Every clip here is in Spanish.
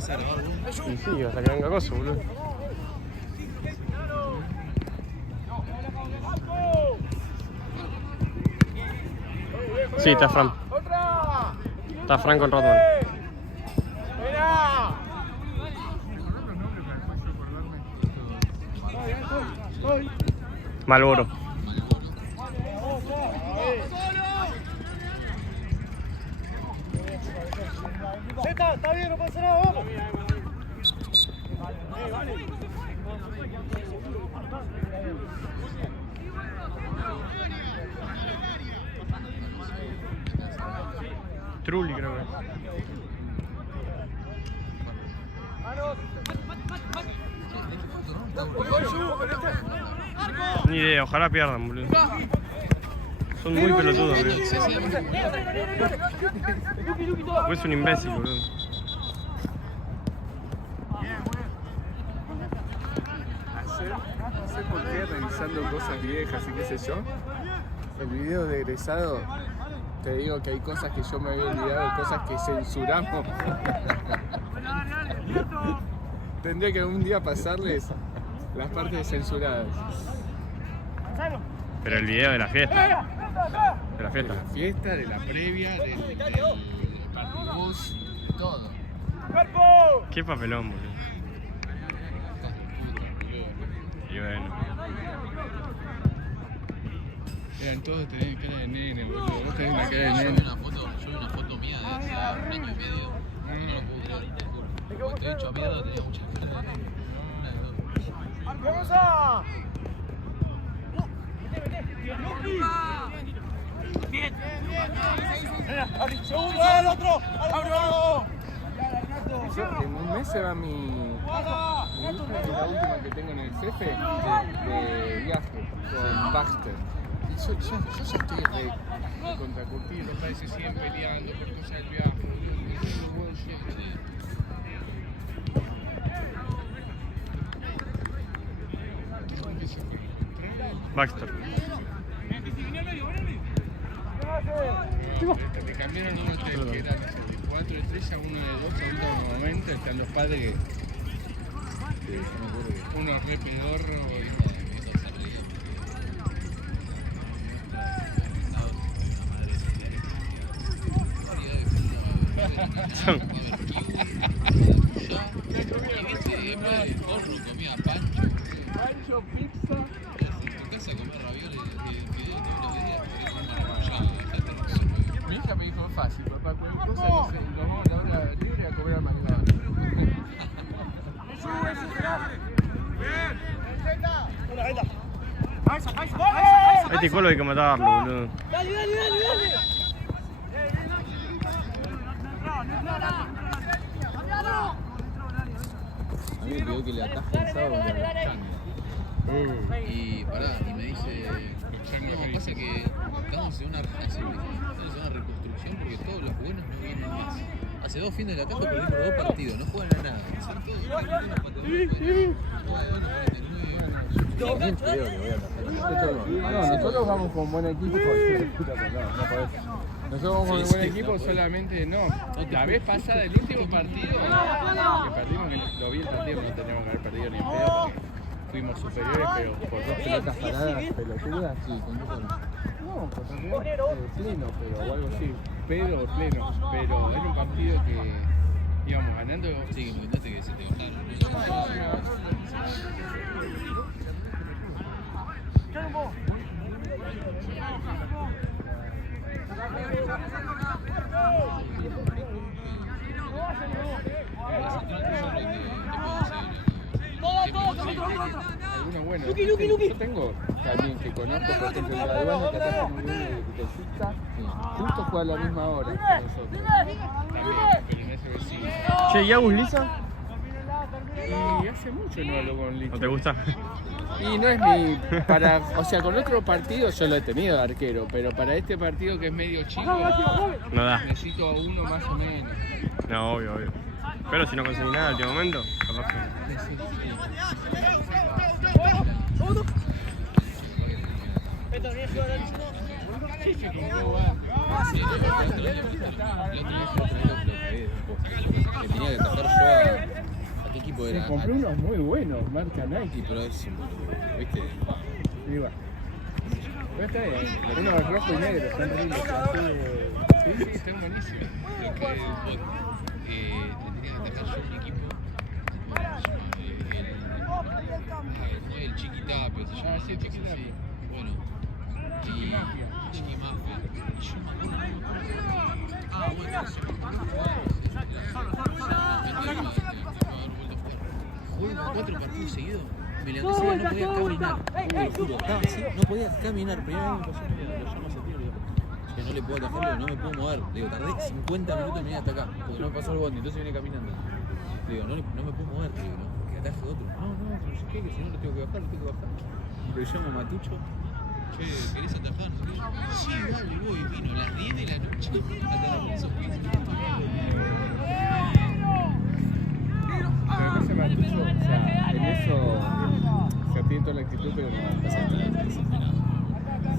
vas a grabar vos. Y sí, hasta que venga cosa, boludo. Sí, está Fran. Está Fran con Rotman. Malboro. Está bien, no pasa nada, vamos. Trulli creo que. Ni idea, ojalá pierdan, boludo. Son muy pelotudos, boludo. Es un imbécil, boludo. No sé por qué, revisando cosas viejas y qué sé yo, el video de egresado, te digo que hay cosas que yo me había olvidado, cosas que censuramos. Tendría que algún día pasarles las partes censuradas. Pero el video de la fiesta. De la De fiesta. la fiesta, de la previa, del partibus, todo. Qué papelón, boludo. Y bueno. Eran todos, tenían cara de nene, boludo. Vos tenés una cara de Yo vi nene. una foto mía de hace un año y medio. No lo puedo creer, te juro. Porque estoy hecho a mierda, tenía mucha cara de nene. Una de dos. Bien. Segundo, al otro. En un mes se va mi hija, que es la última que tengo en el jefe, de viaje con Baxter. Y yo ya estoy re contracurtido, los padres se siguen peleando por cosas del viaje. Baxter. Me cambiaron uno que era de 4 de 3 a uno de 2 a último momento. Están los padres que. Uno re pedorro. Comía pancho. Pancho, pizza. En tu casa comía ravioles que Mi hija me dijo fácil, papá, cualquier cosa que se nos vamos a la hora libre a comer a McDonald's. Este colo hay que matarlo, boludo. Dale. A mí me pidió que le ataje el sábado con la changa. Y pará, y me dice, no, pasa que estamos en una reconstrucción porque todos los buenos no vienen más. Hace 2 fines de atajo perdimos 2 partidos, no juegan a nada. Son todos No, nosotros vamos con buen equipo. Nosotros vamos con buen equipo, solamente no. La vez pasada, el último partido, que perdimos, que lo vi el partido, no teníamos que haber perdido ni en pedo, porque fuimos superiores, pero por 2 pelotas paradas, pelotudas. Sí, con qué forma. No, por pleno, pero o algo así. Pedo o pleno, pero era un partido que íbamos ganando. Sí, que me contaste que se te bajaron. Algunos buenos. Yo tengo también que conozco, por ejemplo, el Aduano, que ataca muy bien de Zika, justo juega a la misma hora que nosotros. También, pero en ese vecino. Che, ¿y Agus Lisa? Y hace mucho no hablo con Licha. ¿No te gusta? Y no es mi. O sea, con otro partido yo lo he tenido de arquero, pero para este partido que es medio chico, No da. necesito a uno más o menos. No, obvio. Pero si no conseguí nada al último momento, capaz que. Que tenía que atajar yo equipo Me era. compré unos muy buenos, marca Nike. Pero es un boludo, ¿viste? Sí, va. Pero está bien, unos rojo y negro, están lindos. Sí, están buenísimos. Lo que le tenía que atajar yo un equipo. El Chiquitapio se llama. Sí, Chiquitapio. Bueno. Y Chiquimafia. Y yo me acuerdo. Bueno, eso. Jugué 4 partidos seguidos. Me levanté ese día, no podía caminar. Te lo juro, estaba así, no podía caminar. Primera vez me pasó, lo llamo a ese tío, le digo, que no le puedo atajarlo, no me puedo mover. Le digo, tardé 50 minutos en venir hasta acá, porque no me pasó el bondi, entonces vine caminando. Le digo, no me puedo mover, le digo, no, que ataje otro. No, no sé qué, que si no lo tengo que bajar, lo tengo que bajar. Pero llamo a Matucho. Che, ¿querés atajar? No sé qué. Sí, dale, voy, vino a las 10 de la noche. Pero no se me atucho, o sea, en eso se tiene toda la actitud, pero no pasa nada.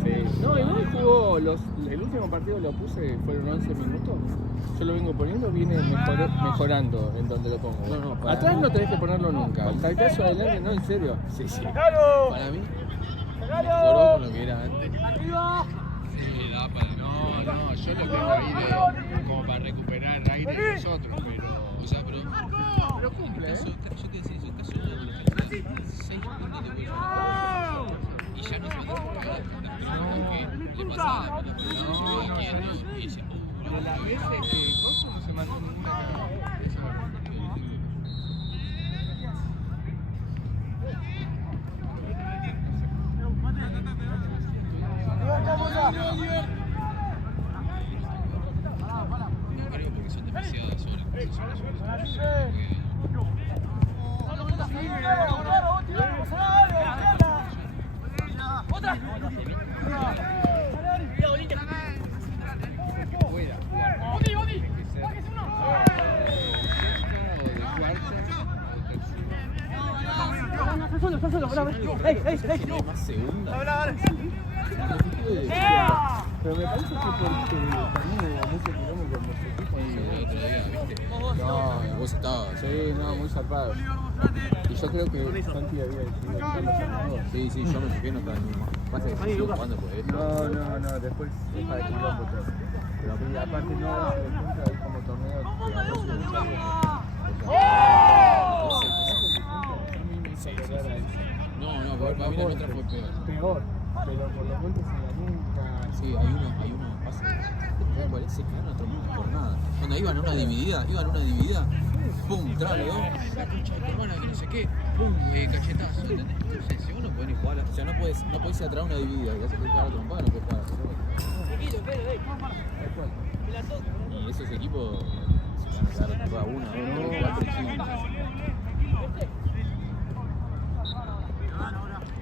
Sí. No, igual jugó el último partido lo puse, fueron 11 minutos. Yo lo vengo poniendo, viene mejorando en donde lo pongo. No, atrás no tenés que ponerlo nunca. Al caso adelante, no, en serio. Sí, sí. ¡Regalo! Para mí, mejoró con lo que era antes. ¡Arriba! Sí, da para. No, yo lo tengo ahí como para recuperar aire de nosotros, pero. O sea, pero cumple, yo te decía eso, en caso de una defensa, 6 puntos de vuelta. Y ya no se va a tener que le pasaba la pelota, se quedaba quieto y decía, Pero las veces que Coso no se mantiene nunca acá. no creo porque son demasiadas horas. No hay más segunda. Pero me parece que porque también hubo mucho quilombo con los equipos. El otro día, ¿viste? No, Vos estabas. sí, no, muy zarpado. Y yo creo que Santi había decidido estando llamado. Sí, yo me fijé, no estaba en ningún. Pasa que se sigue jugando por esto. No, después deja de quilombo todo. Pero aparte no das cuenta ahí como torneo. No, para mí la otra fue peor. Peor, pero por los golpes en la nuca. Sí, hay uno, pasa. Me parece que gana otro mundo por nada. Cuando iban a una dividida, pum, trale, la concha de tu hermana, que no sé qué, pum, cachetazo, ¿entendés? Entonces, si uno puede jugar, o sea, no podés ir atrás a una dividida, y hace que jugar a trompada, no puedes jugar a y esos equipos se van a quedar a 1, 2, 4 y 5.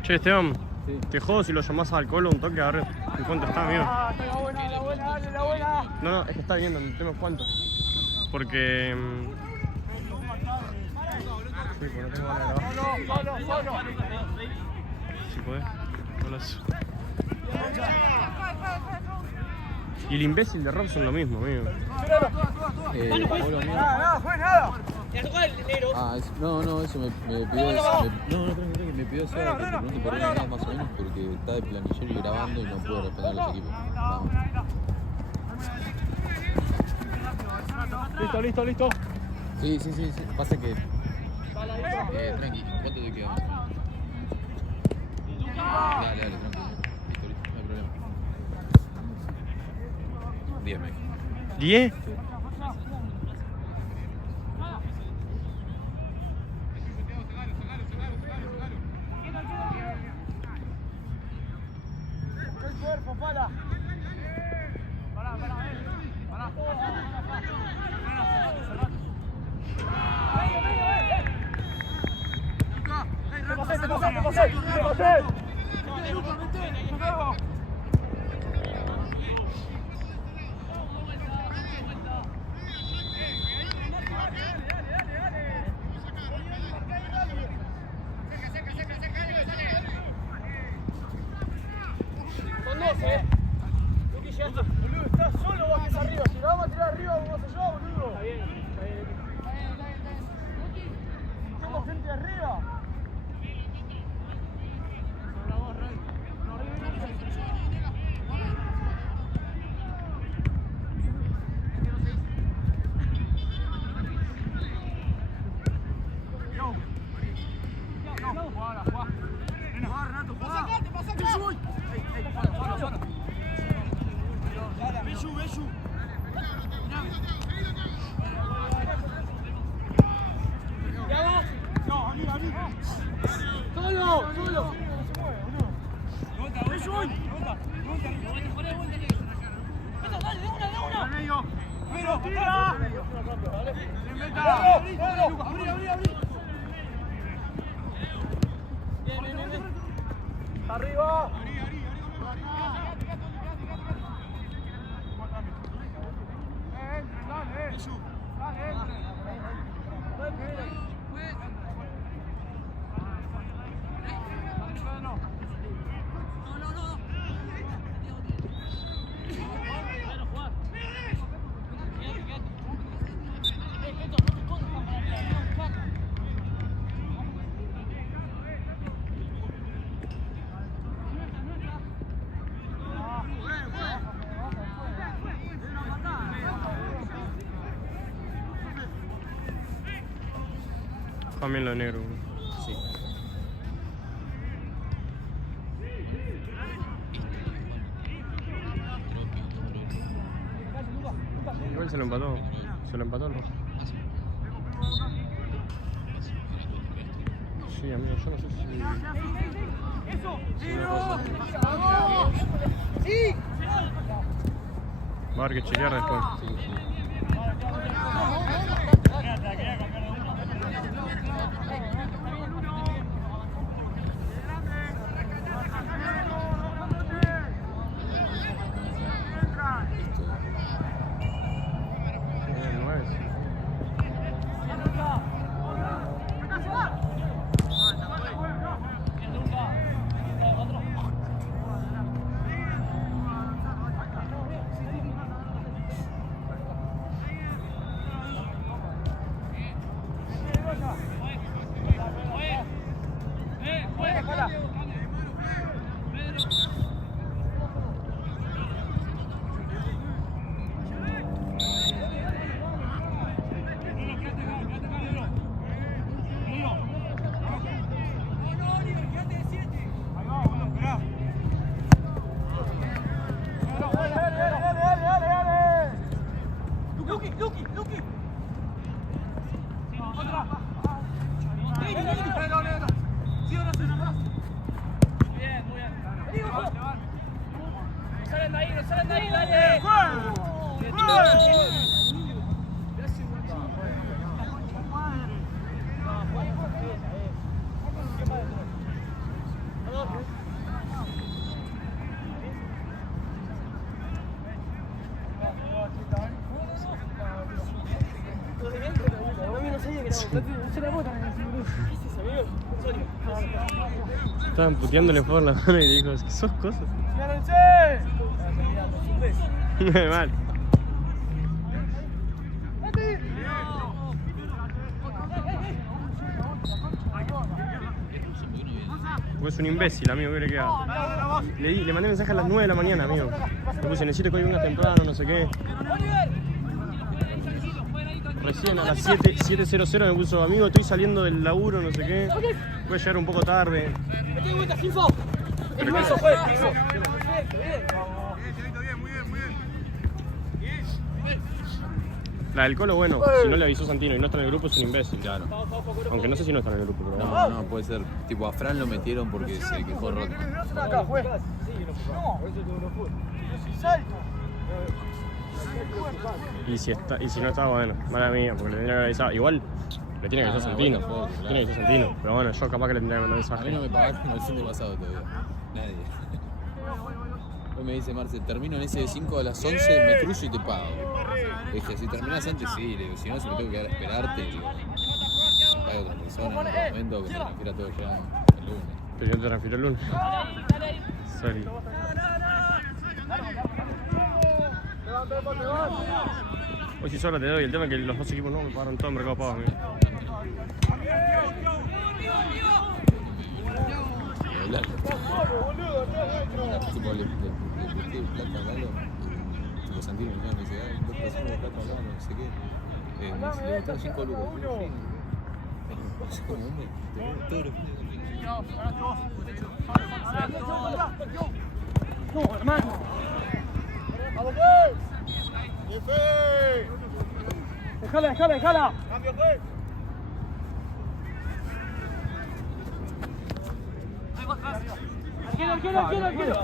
Che, Esteban, Sí. te jodo si lo llamás al Colo un toque a ver en cuánto está, amigo. La buena, dale, la buena. No, es que está viendo, no tenemos cuánto. Porque. Sí, porque no tengo ganas de grabar. Solo. Si podés. Hola. Y el imbécil de Robson lo mismo, amigo. Nada, fue nada. No, eso me pidió. Tranquilo, me pidió Seba que te pregunte por una más o menos porque está de planillero y grabando y no puedo responder los equipos. Vamos. Listo. Sí. Pasa que. Tranqui, ¿cuánto te queda? Dale, tranquilo. Listo, no hay problema. 10 me. ¿10? El cuerpo, pala. Te pasé. Con 12, Luqui, llegaste. Boludo, estás solo o vas arriba. Si lo vamos a tirar arriba, vamos allá, boludo. Está bien. Tengo Frente arriba. Arriba. También lo negro. Sí. Igual se lo empató. Se lo empató el rojo. Sí, amigo, yo no sé si... Va a haber que chequear después. Estaban puteándole por la mano y le dijo, ¿qué sos cosas? Mal. Pues es un imbécil, amigo, ¿qué le queda? Le mandé mensaje a las 9 de la mañana, amigo. Le puse, necesito que hoy venga temprano, no sé qué. Recién a las 7:00 me puso, amigo, estoy saliendo del laburo, no sé qué. Voy a llegar un poco tarde. La del Colo, bueno, si no le avisó Santino y no está en el grupo es un imbécil. Claro. Aunque no sé si no está en el grupo, pero No, no, puede ser. Tipo, a Fran lo metieron porque se quejó roto. Y si no está, bueno, mala mía, porque le tendría que haber avisado. Igual le tiene que avisar Santino. Bueno, Le tiene que avisar Santino. Pero bueno, yo capaz que le tendría que mandar A mí no mensaje. me pagaron el fin de pasado todavía. Nadie. Hoy me dice Marce, termino en ese de 5 a las 11, me cruzo y te pago. Le dije, si terminás antes, sí. Le digo, si no, si me tengo que quedar a esperarte, le digo, me paga otra persona en otro momento que me transfiera todo ya el lunes. Pero yo te transfiero el lunes. Sorry. Levanta, Hoy si sola te doy, el tema es que los dos equipos no me pagaron todo el mercado pago, amigo. Tipo, le metí plata a Lalo. Tipo, Santino me dice, ¿vos pasamos de plata a Lalo? No sé qué. Me dice, le botaron 5 lucas. Es como, hombre, te veo todos los fines de No, hermano. ¡Vamos, Déjala. Cambio, Quiero.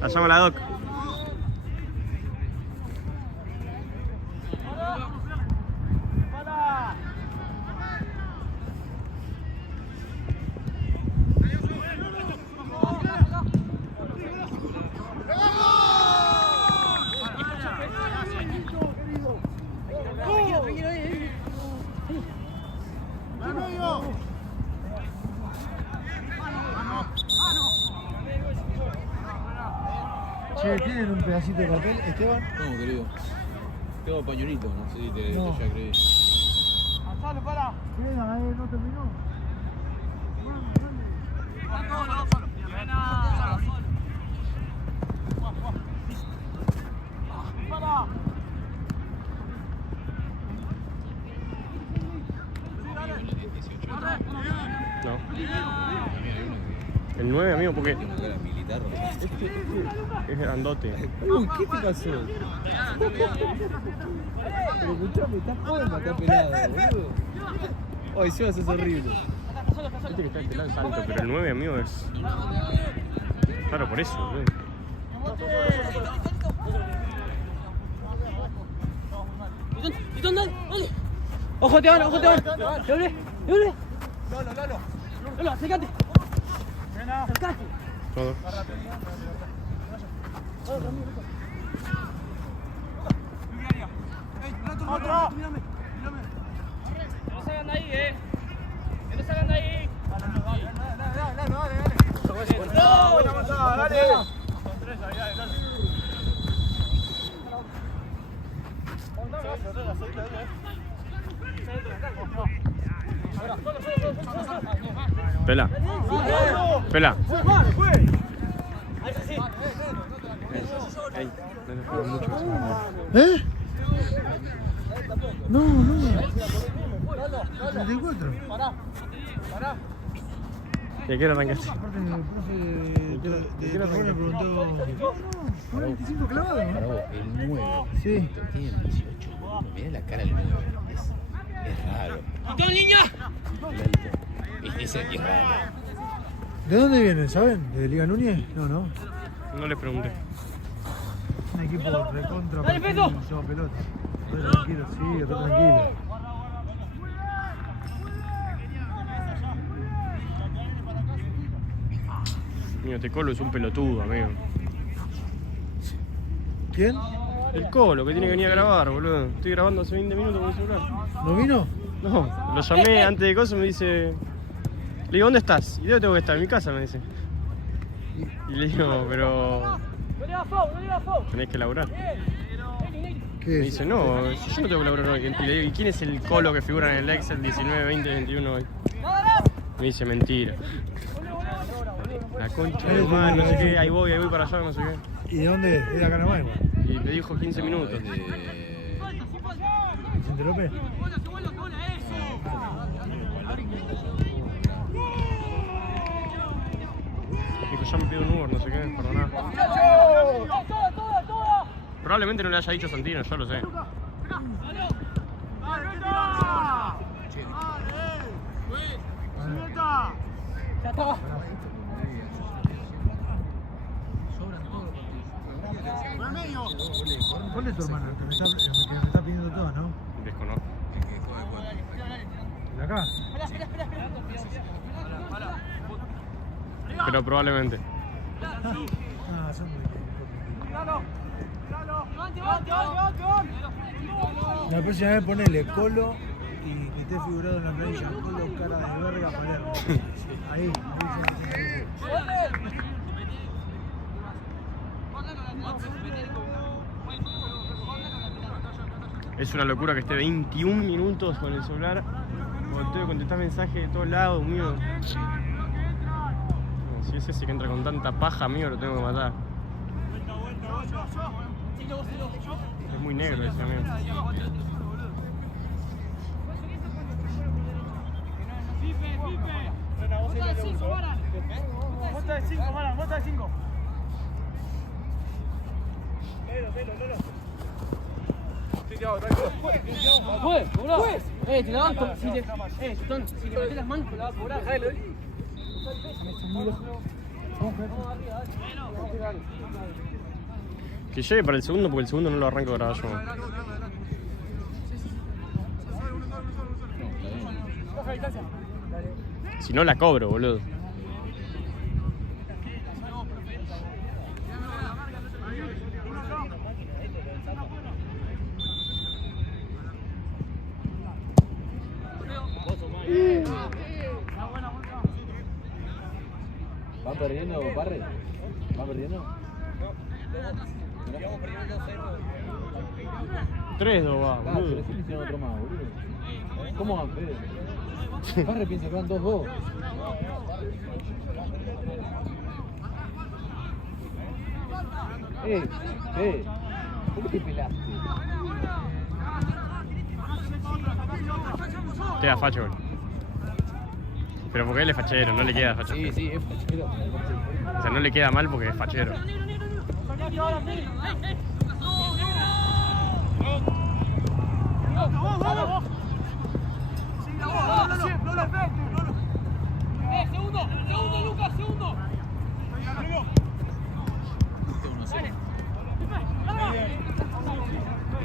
La llamo la doc. Che, ¿tienen un pedacito de papel, Esteban? No, querido. Tengo pañuelito, no sé si te No. ya creí. Gonzalo, para. Frena, no terminó. No. El 9, amigo, porque Tiene una cara militar. es grandote. Uy, ¿qué te pasó? Pero escuchame, está joven, está pelado, boludo. Ay, se es horrible. Viste que está este lado es alto, pero el 9, amigo, es. Claro, por eso, boludo. Dale. Ojo, te van. Doble. Lolo, acércate. Acércate. Todo. Otro. No salgan de ahí, Que no salgan de ahí. Buena pasada, dale. Pela. Pela. Ey, no le juego mucho. ¿Eh? No. 34. ¿Y a qué hora arrancaste? Aparte, el profe de Torrón me preguntó. 45 clavados, Para ¿no? vos, el 9. Sí. Tiene 18. Mirá la cara del 9. Es raro. ¡Montón, niña! Es raro. ¿De dónde vienen, saben? ¿De Liga Núñez? No. No le pregunté. Un equipo recontra. Dale, Peto. Lleva pelota. Re tranquilo, sí, re tranquilo. Mío, este Colo es un pelotudo, amigo. ¿Quién? El Colo, que tiene que venir a grabar, boludo. Estoy grabando hace 20 minutos con el celular. ¿No vino? No, lo llamé antes de cosas y me dice... Le digo, ¿dónde estás? ¿Y dónde tengo que estar? En mi casa, me dice. Y le digo, pero... No le das foul. Tenés que laburar. ¿Qué Me es? dice, no, si yo no tengo que laburar hoy. Y le digo, ¿y quién es el Colo que figura en el Excel 19, 20, 21 hoy? Me dice, mentira. La concha de madre, no sé qué, ahí voy para allá, no sé qué. ¿Y de dónde es? ¿Es de acá nomás? Y me dijo 15 minutos. Es de... ¿Vicente López? Dijo, ya me pido un Uber, no sé qué, perdoná. Probablemente no le haya dicho Santino, yo lo sé. Ya está. ¿Cuál es tu hermano? El que me está pidiendo todo, ¿no? Desconozco. El que juega pero probablemente. Ah, son muy La próxima vez ponele Colo y que esté figurado en la planilla. Colo, cara de verga, Palermo. Ahí. Es una locura que esté 21 minutos con el celular. Cuando tengo que contestar mensajes de todos lados, mío. No, si es ese que entra con tanta paja, mío, lo tengo que matar. Es muy negro ese, amigo. Mota de 5, Mara, mota de 5. Te la van a si le metes las manos te la va a cobrar. Que llegue para el segundo, porque el segundo no lo arranco a grabar yo. Si no la cobro, boludo. ¿Van perdiendo, Parre? ¿Van perdiendo? 3-2 va, Pero boludo. sí le hicieron otro más, boludo. ¿Cómo van, Fede? Parre piensa que van 2-2. ¿Por qué te pelaste? Te da facho, boludo. Pero porque él es fachero, no le queda facho. Sí, sí, es fachero. O sea, no le queda mal porque es fachero. Segundo, Lucas, segundo.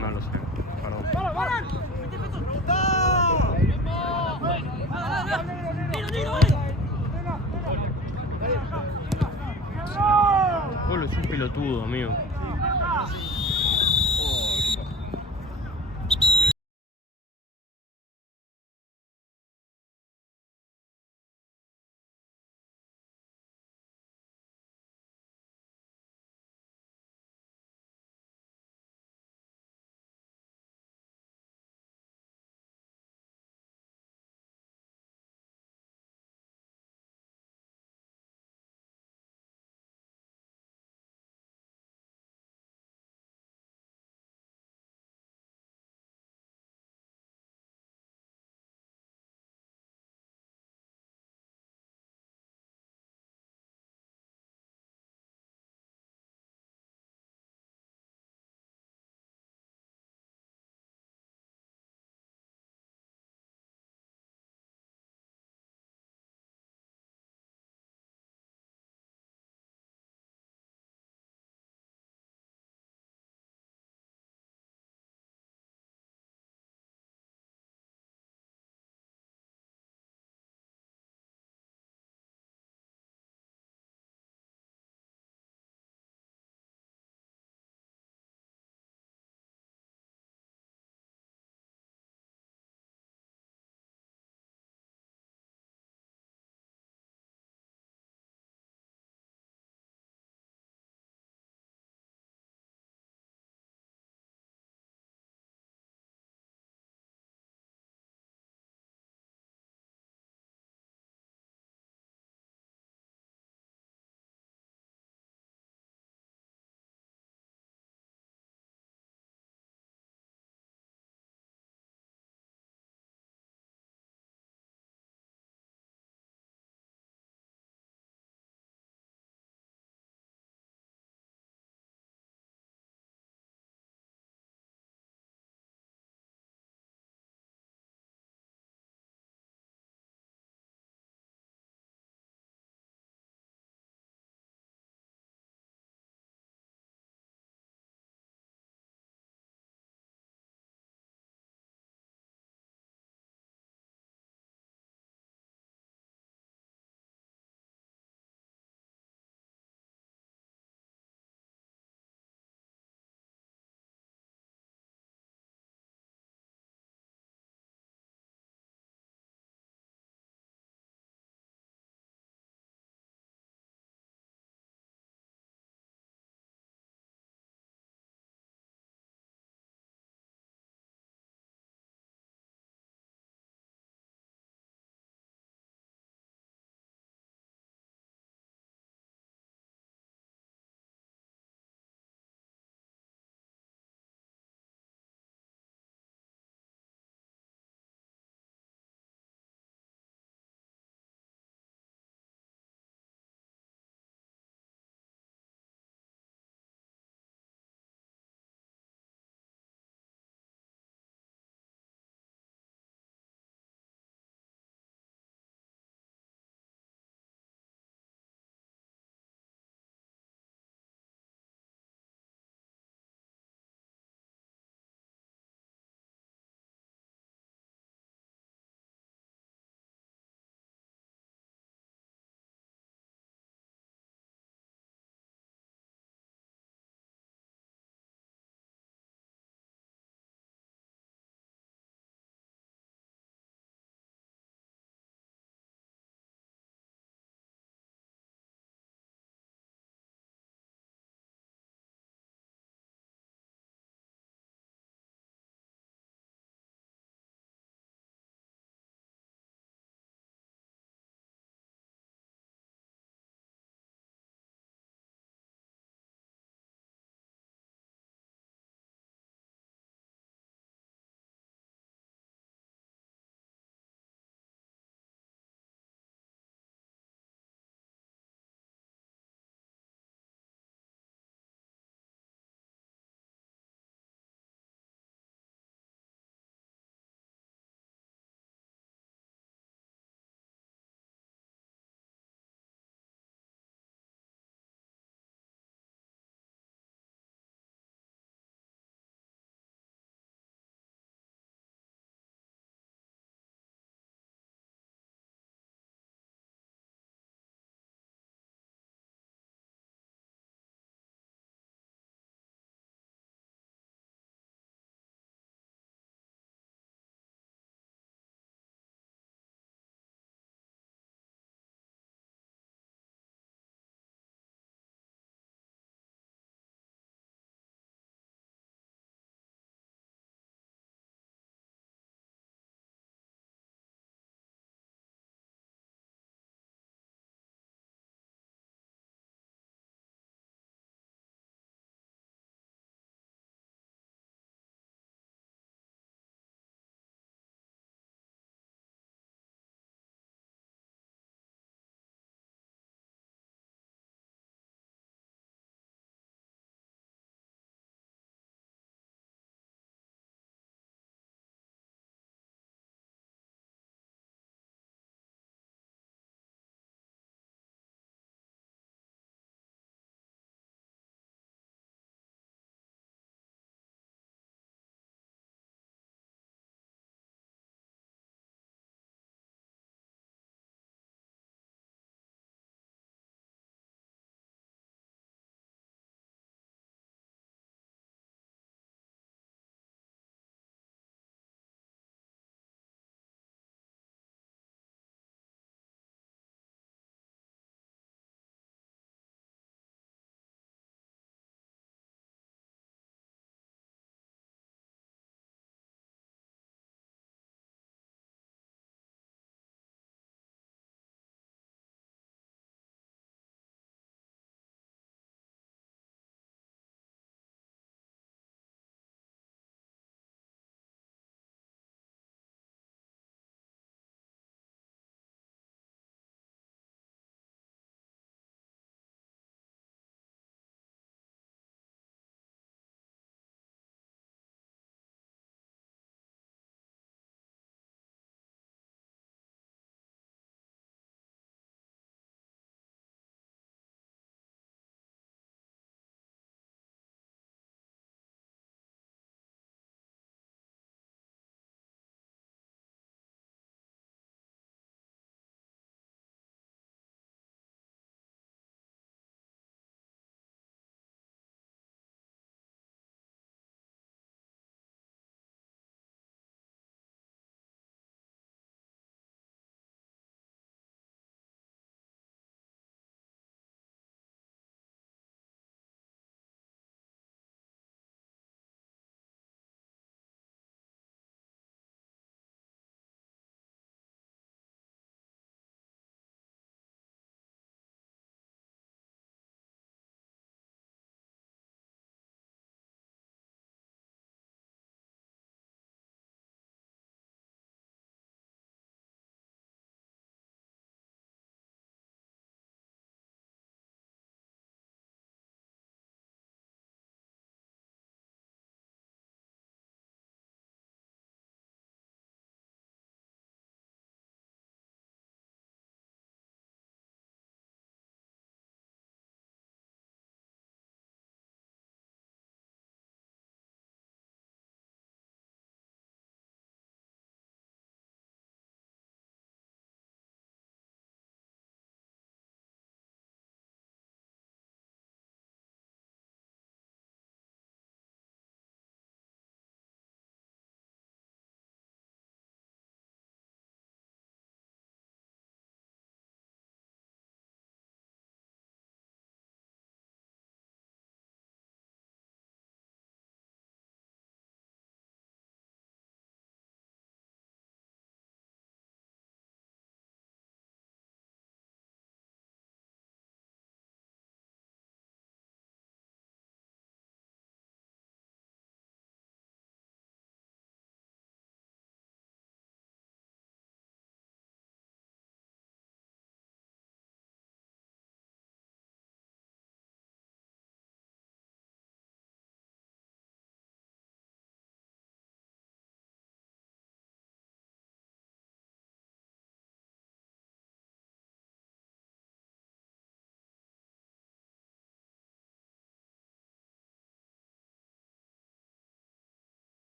No lo sé, perdón. Polo es un pelotudo, amigo.